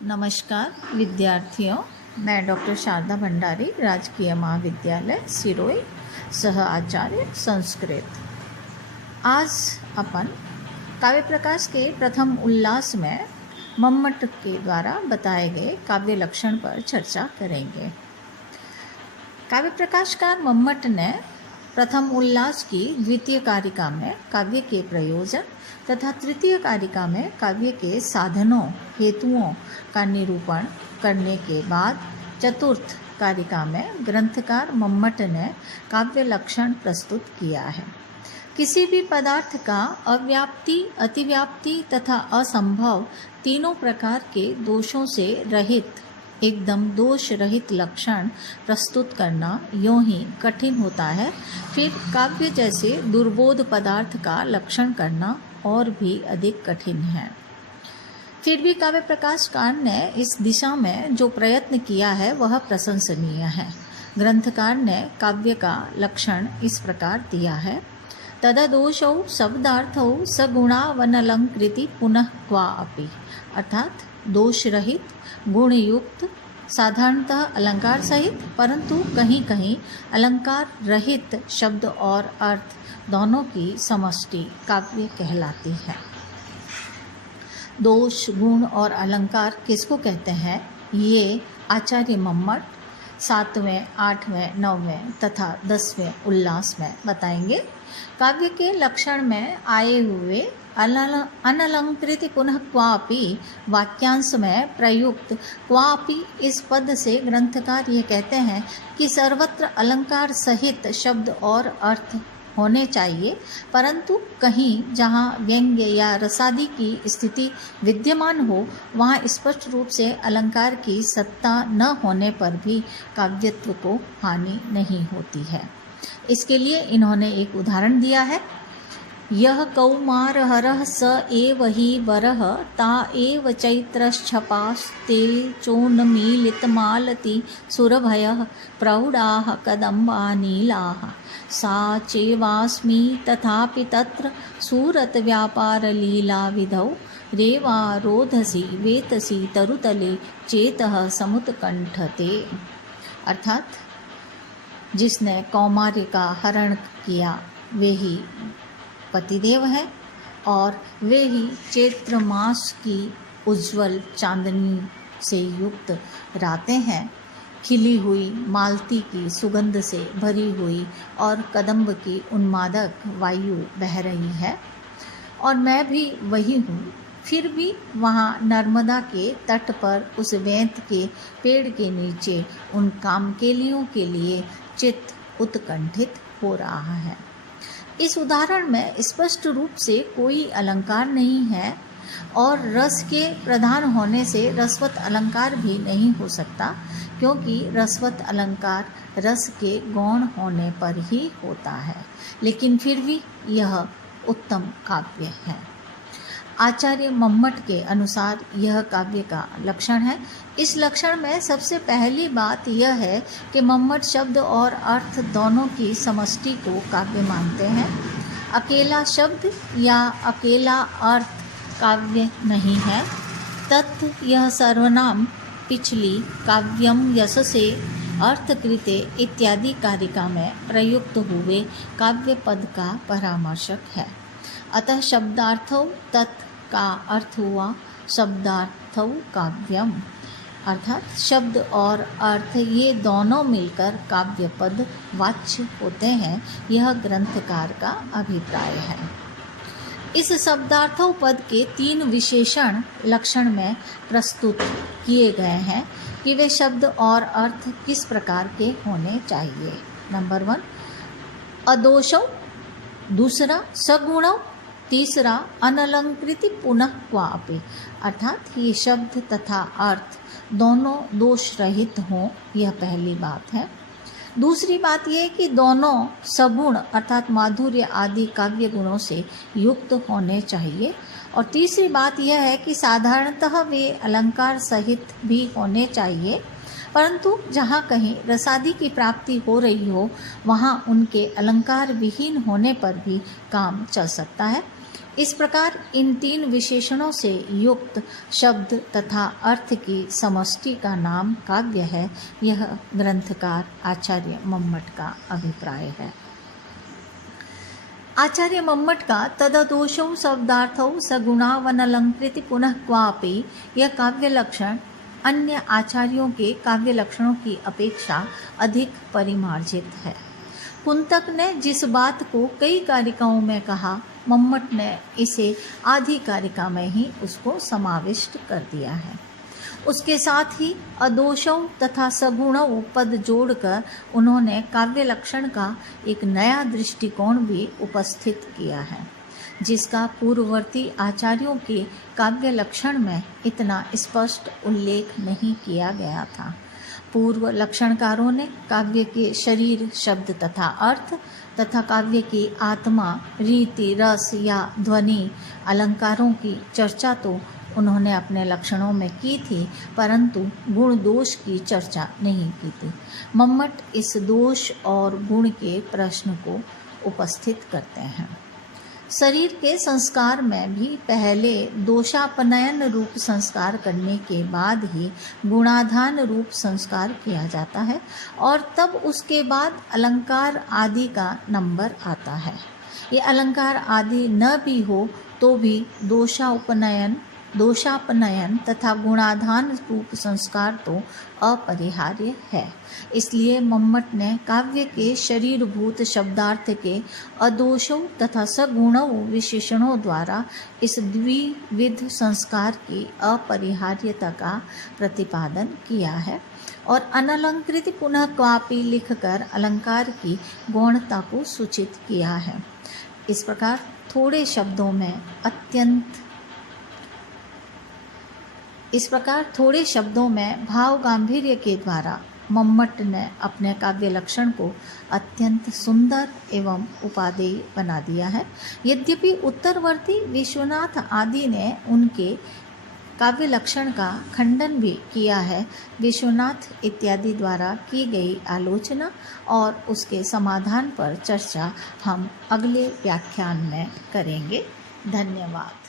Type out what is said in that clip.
नमस्कार विद्यार्थियों, मैं डॉक्टर शारदा भंडारी, राजकीय महाविद्यालय सिरोही, सह आचार्य संस्कृत। आज अपन काव्य प्रकाश के प्रथम उल्लास में मम्मट के द्वारा बताए गए काव्य लक्षण पर चर्चा करेंगे। काव्य प्रकाशकार मम्मट ने प्रथम उल्लास की द्वितीय कारिका में काव्य के प्रयोजन तथा तृतीय कारिका में काव्य के साधनों हेतुओं का निरूपण करने के बाद चतुर्थ कारिका में ग्रंथकार मम्मट ने काव्य लक्षण प्रस्तुत किया है। किसी भी पदार्थ का अव्याप्ति, अतिव्याप्ति तथा असंभव तीनों प्रकार के दोषों से रहित, एकदम दोष रहित लक्षण प्रस्तुत करना यूं ही कठिन होता है, फिर काव्य जैसे दुर्बोध पदार्थ का लक्षण करना और भी अधिक कठिन है। फिर भी काव्य प्रकाशकार ने इस दिशा में जो प्रयत्न किया है वह प्रशंसनीय है। ग्रंथकार ने काव्य का लक्षण इस प्रकार दिया है: तददोषौ शब्दार्थौ सगुणावनलंकृति पुनः क्वापि, अर्थात दोष रहित, गुणयुक्त, साधारणतः अलंकार सहित, परंतु कहीं कहीं अलंकार रहित शब्द और अर्थ दोनों की समष्टि काव्य कहलाती है। दोष, गुण और अलंकार किसको कहते हैं, ये आचार्य मम्मट 7वें, 8वें, 9वें तथा 10वें उल्लास में बताएंगे। काव्य के लक्षण में आए हुए अनलंकृत पुनः क्वापि वाक्यांश में प्रयुक्त क्वापि इस पद से ग्रंथकार ये कहते हैं कि सर्वत्र अलंकार सहित शब्द और अर्थ होने चाहिए, परंतु कहीं जहाँ व्यंग्य या रसादी की स्थिति विद्यमान हो वहाँ स्पष्ट रूप से अलंकार की सत्ता न होने पर भी काव्यत्व को हानि नहीं होती है। इसके लिए इन्होंने एक उदाहरण दिया है: यह कौमारहरः स एव हि वरः ता एव चैत्रश्छपास्ते चोन्मीलितमालति सुरभयः प्रौढाः कदम्बानीलाः सा चैवास्मि तथापि तत्र सूरतव्यापारलीलाविधौ रेवा रोधसी वेतसी तरुतले चेतः समुत्कंठते। अर्थात जिसने कौमार्य का हरण किया वे ही पतिदेव है और वे ही चैत्र मास की उज्जवल चांदनी से युक्त रातें हैं, खिली हुई मालती की सुगंध से भरी हुई और कदम्ब की उन्मादक वायु बह रही है, और मैं भी वही हूँ। फिर भी वहाँ नर्मदा के तट पर उस वेंत के पेड़ के नीचे उन कामकेलियों के लिए चित्त उत्कंठित हो रहा है। इस उदाहरण में स्पष्ट रूप से कोई अलंकार नहीं है और रस के प्रधान होने से रसवत अलंकार भी नहीं हो सकता, क्योंकि रसवत अलंकार रस के गौण होने पर ही होता है। लेकिन फिर भी यह उत्तम काव्य है। आचार्य मम्मट के अनुसार यह काव्य का लक्षण है। इस लक्षण में सबसे पहली बात यह है कि मम्मट शब्द और अर्थ दोनों की समष्टि को काव्य मानते हैं। अकेला शब्द या अकेला अर्थ काव्य नहीं है। तत् यह सर्वनाम पिछली काव्यम यशसे अर्थकृते इत्यादि कारिका में प्रयुक्त हुए काव्य पद का परामर्शक है। अतः शब्दार्थौ तत् का अर्थ हुआ शब्दार्थौ काव्यम, अर्थात शब्द और अर्थ ये दोनों मिलकर काव्य पद वाच्य होते हैं। यह ग्रंथकार का अभिप्राय है। इस शब्दार्थौ पद के 3 विशेषण लक्षण में प्रस्तुत किए गए हैं कि वे शब्द और अर्थ किस प्रकार के होने चाहिए। नंबर 1 अदोषौ, दूसरा सगुणौ, तीसरा अनलंकृति पुनः क्वापि, अर्थात ये शब्द तथा अर्थ दोनों दोष रहित हों, यह पहली बात है। दूसरी बात यह कि दोनों सगुण अर्थात माधुर्य आदि काव्य गुणों से युक्त होने चाहिए। और तीसरी बात यह है कि साधारणतः वे अलंकार सहित भी होने चाहिए, परंतु जहाँ कहीं रसादी की प्राप्ति हो रही हो वहाँ उनके अलंकार विहीन होने पर भी काम चल सकता है। इस प्रकार इन 3 विशेषणों से युक्त शब्द तथा अर्थ की समष्टि का नाम काव्य है। यह ग्रंथकार आचार्य मम्मट का अभिप्राय है। आचार्य मम्मट का तददोषौ शब्दार्थौ सगुणावनलंकृति पुनः क्वापि यह काव्य लक्षण अन्य आचार्यों के काव्य लक्षणों की अपेक्षा अधिक परिमार्जित है। कुंतक ने जिस बात को कई कारिकाओं में कहा, मम्मट ने इसे आधी कारिका में ही उसको समाविष्ट कर दिया है। उसके साथ ही अदोषौ तथा सगुणौ पद जोड़कर उन्होंने काव्य लक्षण का एक नया दृष्टिकोण भी उपस्थित किया है, जिसका पूर्ववर्ती आचार्यों के काव्य लक्षण में इतना स्पष्ट उल्लेख नहीं किया गया था। पूर्व लक्षणकारों ने काव्य के शरीर, शब्द तथा अर्थ तथा काव्य की आत्मा, रीति, रस या ध्वनि, अलंकारों की चर्चा तो उन्होंने अपने लक्षणों में की थी, परंतु गुण दोष की चर्चा नहीं की थी। मम्मट इस दोष और गुण के प्रश्न को उपस्थित करते हैं। शरीर के संस्कार में भी पहले दोषापनयन रूप संस्कार करने के बाद ही गुणाधान रूप संस्कार किया जाता है और तब उसके बाद अलंकार आदि का नंबर आता है। ये अलंकार आदि न भी हो तो भी दोषापनयन तथा गुणाधान रूप संस्कार तो अपरिहार्य है। इसलिए मम्मट ने काव्य के शरीरभूत शब्दार्थ के अदोषों तथा सगुणों विशेषणों द्वारा इस द्विविध संस्कार की अपरिहार्यता का प्रतिपादन किया है और अनलंकृत पुनः क्वापि लिखकर अलंकार की गौणता को सूचित किया है। इस प्रकार थोड़े शब्दों में भाव गांभीर्य के द्वारा मम्मट ने अपने काव्य लक्षण को अत्यंत सुंदर एवं उपादेय बना दिया है। यद्यपि उत्तरवर्ती विश्वनाथ आदि ने उनके काव्य लक्षण का खंडन भी किया है। विश्वनाथ इत्यादि द्वारा की गई आलोचना और उसके समाधान पर चर्चा हम अगले व्याख्यान में करेंगे। धन्यवाद।